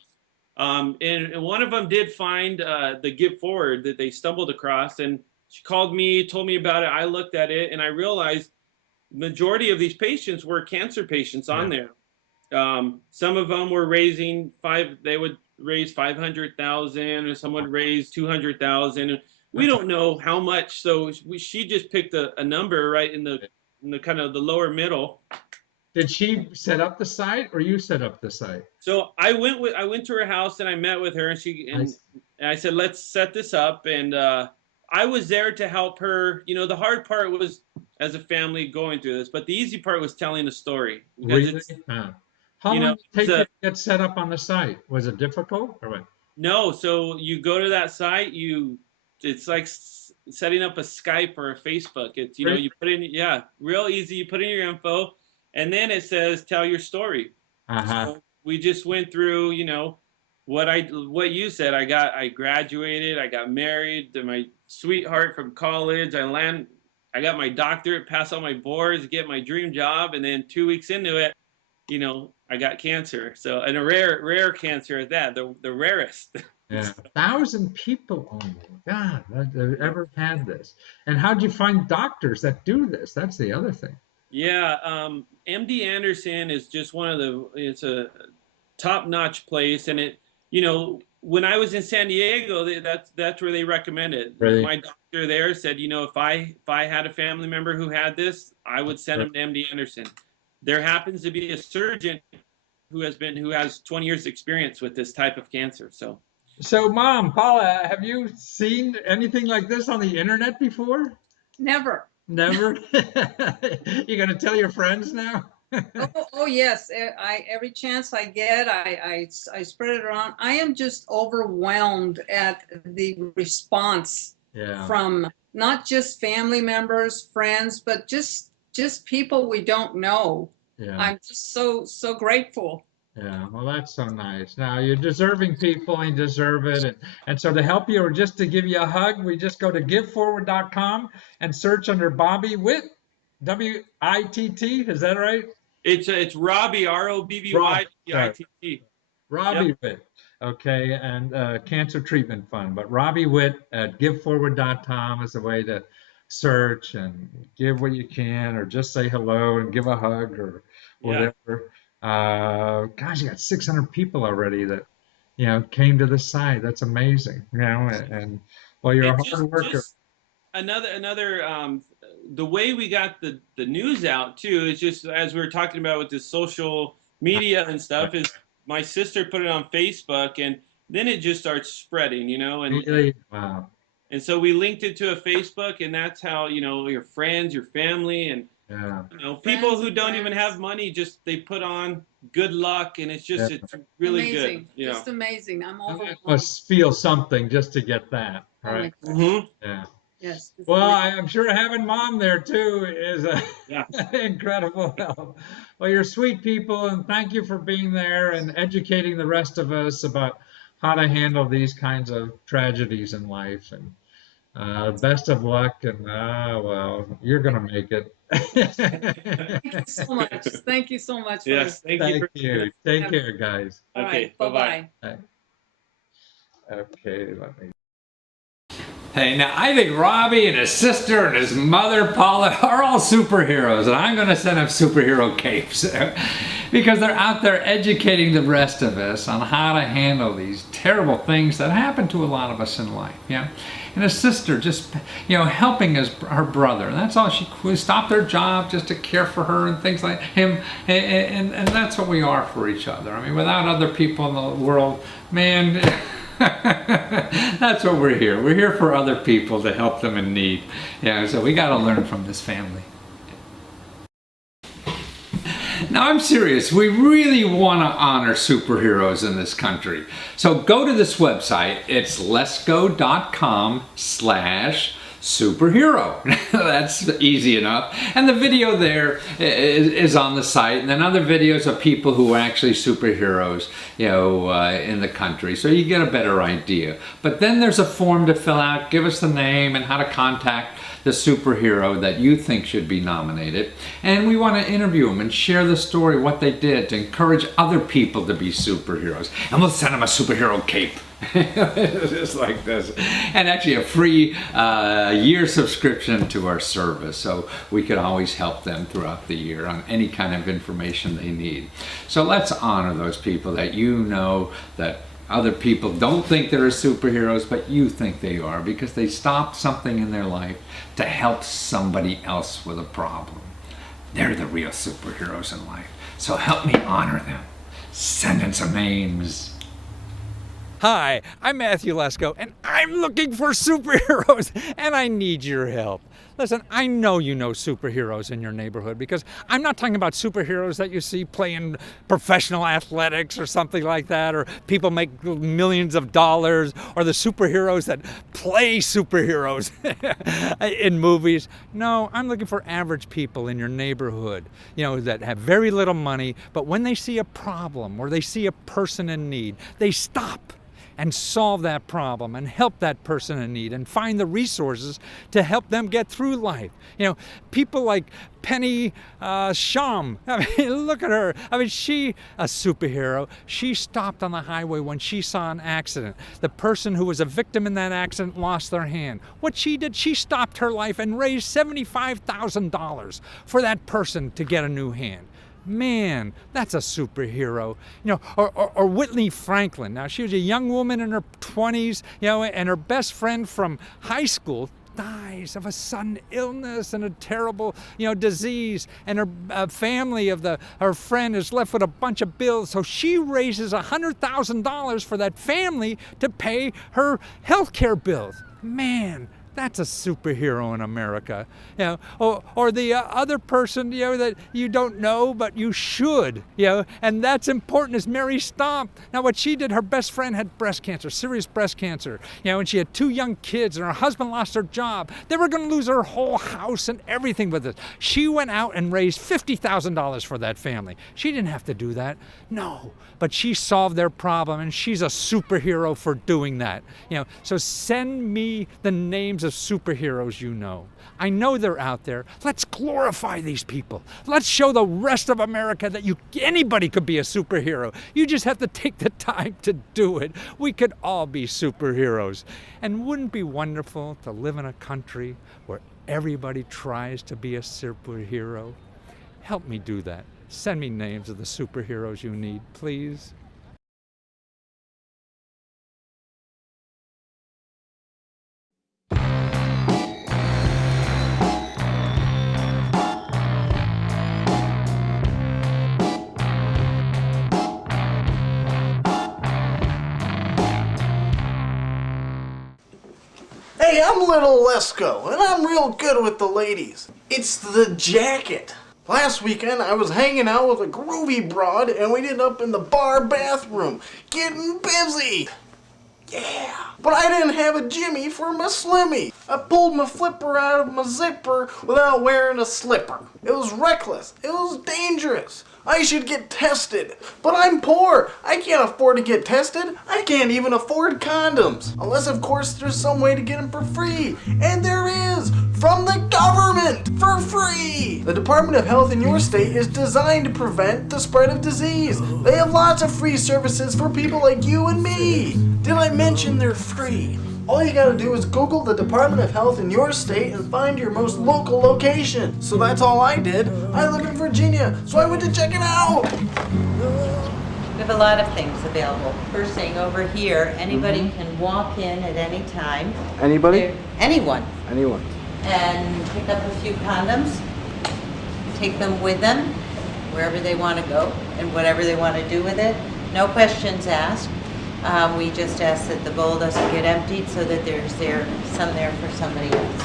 And one of them did find the Give Forward that they stumbled across, and she called me, told me about it. I looked at it and I realized majority of these patients were cancer patients on Yeah. there. Some of them were raising they would raise 500,000, or some would raise 200,000. We don't know how much, so she just picked a number right in the kind of the lower middle. Did she set up the site or you set up the site? So I went to her house and I met with her, and Nice. and I said, let's set this up. And I was there to help her. The hard part was as a family going through this, but the easy part was telling the story, because Really? Huh. How long did it it's take you a to get set up on the site? Was it difficult or what? no. So you go to that site, it's like setting up a Skype or a Facebook. It's Really? you put in, yeah, real easy. You put in your info, and then it says tell your story. Uh-huh. So we just went through, what you said. I graduated, I got married to my sweetheart from college. I got my doctorate, passed all my boards, get my dream job, and then 2 weeks into it, I got cancer. So, and a rare cancer at that, the rarest. Yeah, 1,000 people. Oh my God, that ever had this. And how'd you find doctors that do this? That's the other thing. Yeah, MD Anderson is just it's a top-notch place, and when I was in San Diego, that's where they recommended. Really? My doctor there said, if I had a family member who had this, I would send them to MD Anderson. There happens to be a surgeon who has 20 years experience with this type of cancer. So, Mom, Paula, have you seen anything like this on the internet before? Never. Never? You gonna tell your friends now? Oh yes. Every chance I get, I spread it around. I am just overwhelmed at the response Yeah. from not just family members, friends, but just people we don't know. Yeah. I'm just so grateful. Yeah, well, that's so nice. Now, you're deserving people and you deserve it. And so to help you or just to give you a hug, we just go to giveforward.com and search under Bobby Witt, W-I-T-T. Is that right? It's Robbie, ROBBYWITT. Robbie Witt. Okay, and Cancer Treatment Fund. But Robbie Witt at giveforward.com is a way to search and give what you can, or just say hello and give a hug or whatever. Gosh, you got 600 people already that came to the site. That's amazing. And well, you're a hard worker. Just another the way we got the news out too is just as we were talking about with the social media and stuff, is my sister put it on Facebook, and then it just starts spreading, and Really? Wow. and so we linked it to a Facebook, and that's how your friends, your family, and people who don't even have money, just they put on good luck, and it's really amazing. good. Just amazing. I'm overwhelmed. Must feel something just to get that, right? Yeah. Yes. Well, I'm sure having Mom there too is a incredible help. Well, you're sweet people, and thank you for being there and educating the rest of us about how to handle these kinds of tragedies in life. And best of luck, and well, you're gonna make it. Thank you so much. Thank you so much. Yes, thank you. Take care, guys. Okay, bye-bye. Okay, let me. Hey, now I think Robbie and his sister and his mother, Paula, are all superheroes, and I'm going to send them superhero capes because they're out there educating the rest of us on how to handle these terrible things that happen to a lot of us in life. Yeah, and his sister just, helping her brother. And that's all she stopped their job just to care for her and things like him, and that's what we are for each other. I mean, without other people in the world, man. That's what we're here. We're here for other people to help them in need. So we got to learn from this family. Now I'm serious. We really want to honor superheroes in this country. So go to this website. It's lesko.com/superhero. That's easy enough. And the video there is on the site, and then other videos of people who are actually superheroes, in the country. So you get a better idea. But then there's a form to fill out. Give us the name and how to contact the superhero that you think should be nominated. And we want to interview them and share the story, what they did to encourage other people to be superheroes. And we'll send them a superhero cape. Just like this. And actually a free year subscription to our service, so we could always help them throughout the year on any kind of information they need. So let's honor those people that that other people don't think they're superheroes, but you think they are, because they stopped something in their life to help somebody else with a problem. They're the real superheroes in life. So help me honor them. Send in some names. Hi, I'm Matthew Lesko, and I'm looking for superheroes, and I need your help. Listen, I know you know superheroes in your neighborhood because I'm not talking about superheroes that you see playing professional athletics or something like that, or people make millions of dollars, or the superheroes that play superheroes in movies. No, I'm looking for average people in your neighborhood, that have very little money, but when they see a problem or they see a person in need, they stop and solve that problem and help that person in need and find the resources to help them get through life. People like Penny Shum. I mean, look at her. I mean, she a superhero. She stopped on the highway when she saw an accident. The person who was a victim in that accident lost their hand. What she did, she stopped her life and raised $75,000 for that person to get a new hand. Man, that's a superhero. Or Whitney Franklin. Now, she was a young woman in her 20s, and her best friend from high school dies of a sudden illness and a terrible, disease, and her family of her friend is left with a bunch of bills. So she raises $100,000 for that family to pay her health care bills. Man, that's a superhero in America. Or the other person, that you don't know, but you should, and that's important, is Mary Stomp. Now, what she did, her best friend had breast cancer, serious breast cancer, and she had 2 young kids, and her husband lost her job. They were going to lose her whole house and everything with it. She went out and raised $50,000 for that family. She didn't have to do that, no, but she solved their problem, and she's a superhero for doing that. So send me the names of superheroes you know. I know they're out there. Let's glorify these people. Let's show the rest of America that anybody could be a superhero. You just have to take the time to do it. We could all be superheroes. And wouldn't it be wonderful to live in a country where everybody tries to be a superhero? Help me do that. Send me names of the superheroes you need, please. Hey, I'm Little Lesko, and I'm real good with the ladies. It's the jacket. Last weekend, I was hanging out with a groovy broad, and we ended up in the bar bathroom, getting busy. Yeah. But I didn't have a Jimmy for my Slimmy. I pulled my flipper out of my zipper without wearing a slipper. It was reckless. It was dangerous. I should get tested, but I'm poor. I can't afford to get tested. I can't even afford condoms. Unless, of course, there's some way to get them for free. And there is! From the government! For free! The Department of Health in your state is designed to prevent the spread of disease. They have lots of free services for people like you and me. Did I mention they're free? All you gotta do is Google the Department of Health in your state and find your most local location. So that's all I did. I live in Virginia, so I went to check it out. We have a lot of things available. First thing, over here, anybody can walk in at any time. Anybody? Anyone. Anyone. And pick up a few condoms, take them with them wherever they want to go and whatever they want to do with it. No questions asked. We just ask that the bowl doesn't get emptied so that there's some there for somebody else.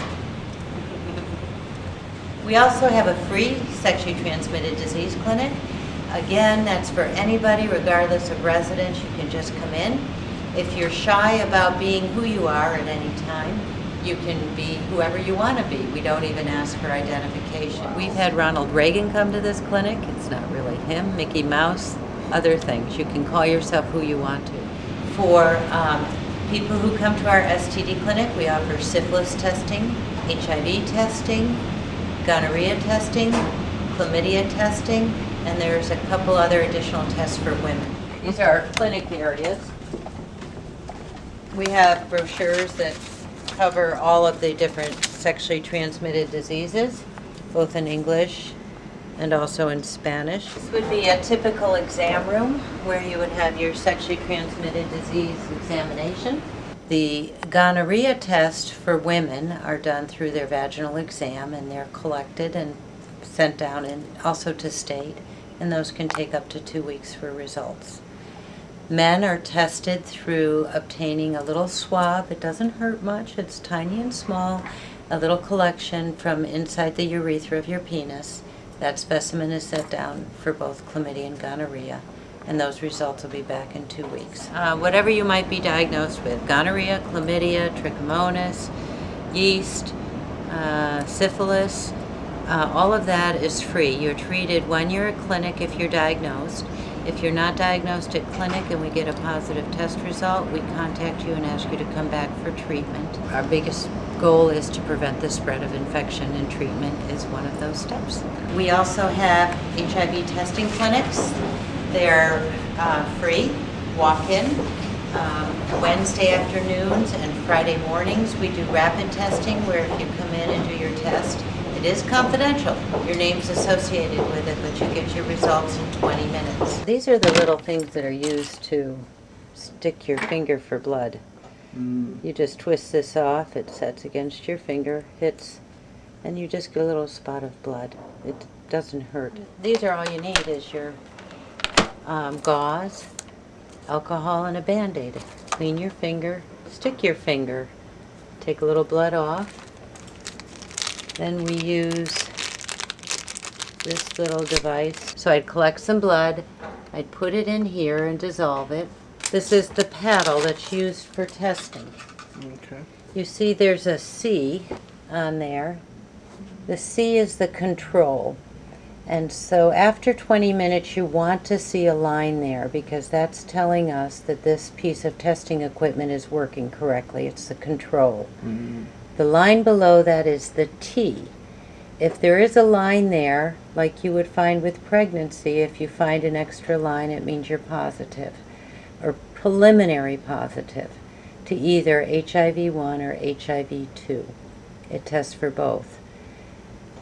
We also have a free sexually transmitted disease clinic. Again, that's for anybody, regardless of residence. You can just come in. If you're shy about being who you are at any time, you can be whoever you want to be. We don't even ask for identification. We've had Ronald Reagan come to this clinic. It's not really him. Mickey Mouse, other things. You can call yourself who you want to. For people who come to our STD clinic, we offer syphilis testing, HIV testing, gonorrhea testing, chlamydia testing, and there's a couple other additional tests for women. These are our clinic areas. We have brochures that cover all of the different sexually transmitted diseases, both in English and also in Spanish. This would be a typical exam room where you would have your sexually transmitted disease examination. The gonorrhea test for women are done through their vaginal exam, and they're collected and sent down and also to state, and those can take up to 2 weeks for results. Men are tested through obtaining a little swab. It doesn't hurt much. It's tiny and small. A little collection from inside the urethra of your penis. That specimen is set down for both chlamydia and gonorrhea, and those results will be back in 2 weeks. Whatever you might be diagnosed with, gonorrhea, chlamydia, trichomonas, yeast, syphilis, all of that is free. You're treated when you're at clinic if you're diagnosed. If you're not diagnosed at clinic and we get a positive test result, we contact you and ask you to come back for treatment. Our biggest goal is to prevent the spread of infection, and treatment is one of those steps. We also have HIV testing clinics. They're free, walk-in. Wednesday afternoons and Friday mornings we do rapid testing, where if you come in and do your test, it is confidential. Your name's associated with it, but you get your results in 20 minutes. These are the little things that are used to stick your finger for blood. You just twist this off, it sets against your finger, hits, and you just get a little spot of blood. It doesn't hurt. These are all you need is your gauze, alcohol, and a Band-Aid. Clean your finger, stick your finger, take a little blood off. Then we use this little device. So I'd collect some blood, I'd put it in here and dissolve it. This is the paddle that's used for testing. Okay. You see there's a C on there. The C is the control. And so after 20 minutes you want to see a line there, because that's telling us that this piece of testing equipment is working correctly. It's the control. The line below that is the T. If there is a line there, like you would find with pregnancy, if you find an extra line, it means you're positive, or preliminary positive, to either HIV-1 or HIV-2. It tests for both.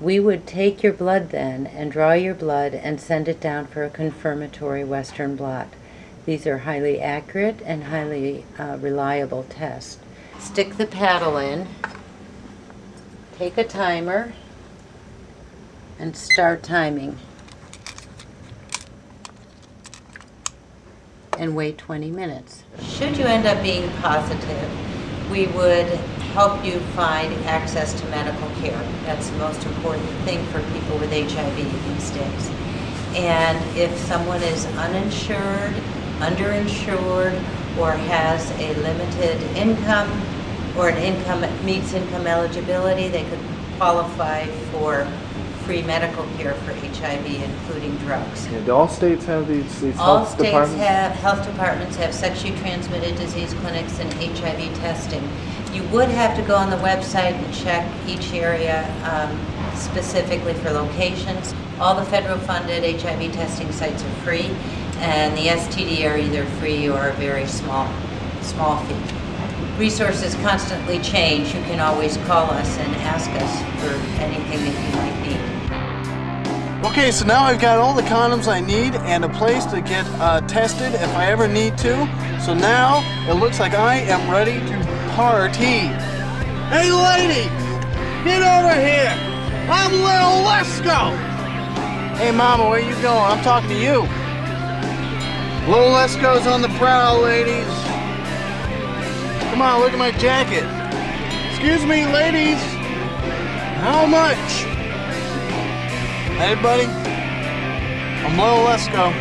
We would take your blood then and draw your blood and send it down for a confirmatory Western blot. These are highly accurate and highly reliable tests. Stick the paddle in, take a timer, and start timing. And wait 20 minutes. Should you end up being positive, we would help you find access to medical care. That's the most important thing for people with HIV these days. And if someone is uninsured, underinsured, or has a limited income, or an income that meets income eligibility, they could qualify for free medical care for HIV, including drugs. Yeah, do all states have these All health states departments? have, health departments have sexually transmitted disease clinics and HIV testing. You would have to go on the website and check each area specifically for locations. All the federal funded HIV testing sites are free, and the STD are either free or a very small fee. Resources constantly change. You can always call us and ask us for anything that you might need. Okay, so now I've got all the condoms I need and a place to get tested if I ever need to. So now it looks like I am ready to party. Hey lady, get over here. I'm little Lesko. Hey mama, where you going? I'm talking to you. Little Lesko's on the prowl, ladies. Come on, look at my jacket. Excuse me, ladies. How much? Hey, buddy. I'm Little Lesko.